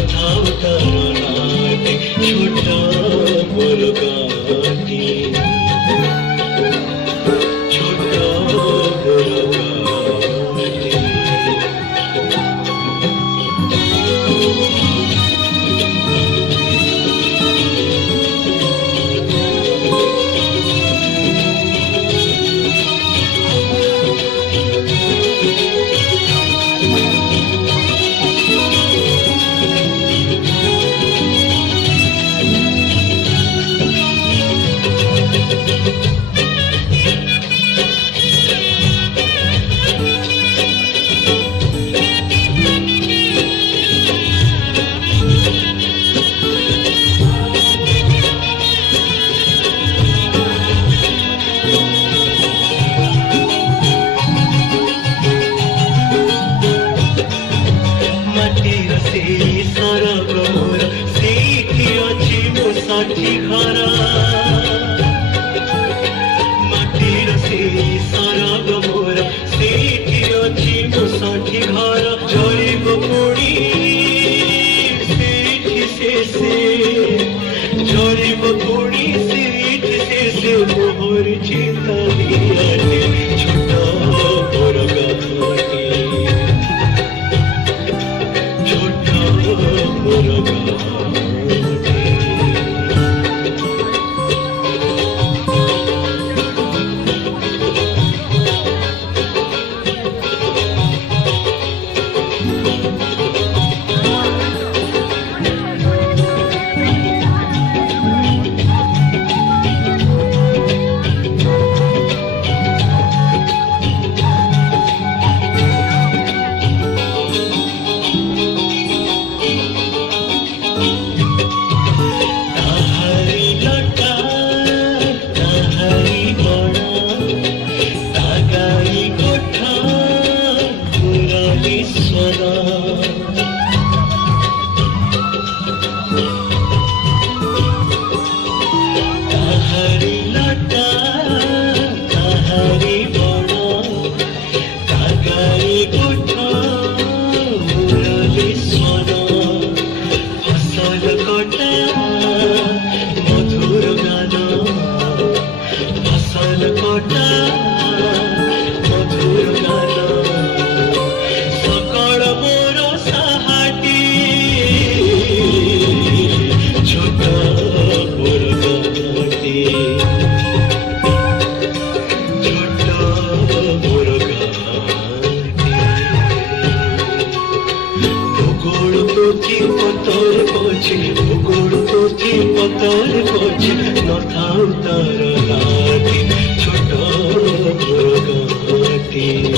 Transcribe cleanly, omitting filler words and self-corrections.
नथाऊ तार नाटी छोट मोर गाटी छोट मोर गाटी साठी घरा माटीर से सरग मोर सेठी अछि मो साठी घर जलिब पुड़ी सेठी से जलिब पुड़ी सेठी से मोहर चिता दियाटे छोट मोर गाटी छोट मोर गाटी पतर पोछी नथाऊ तार नाटी छोट मोर गाटी।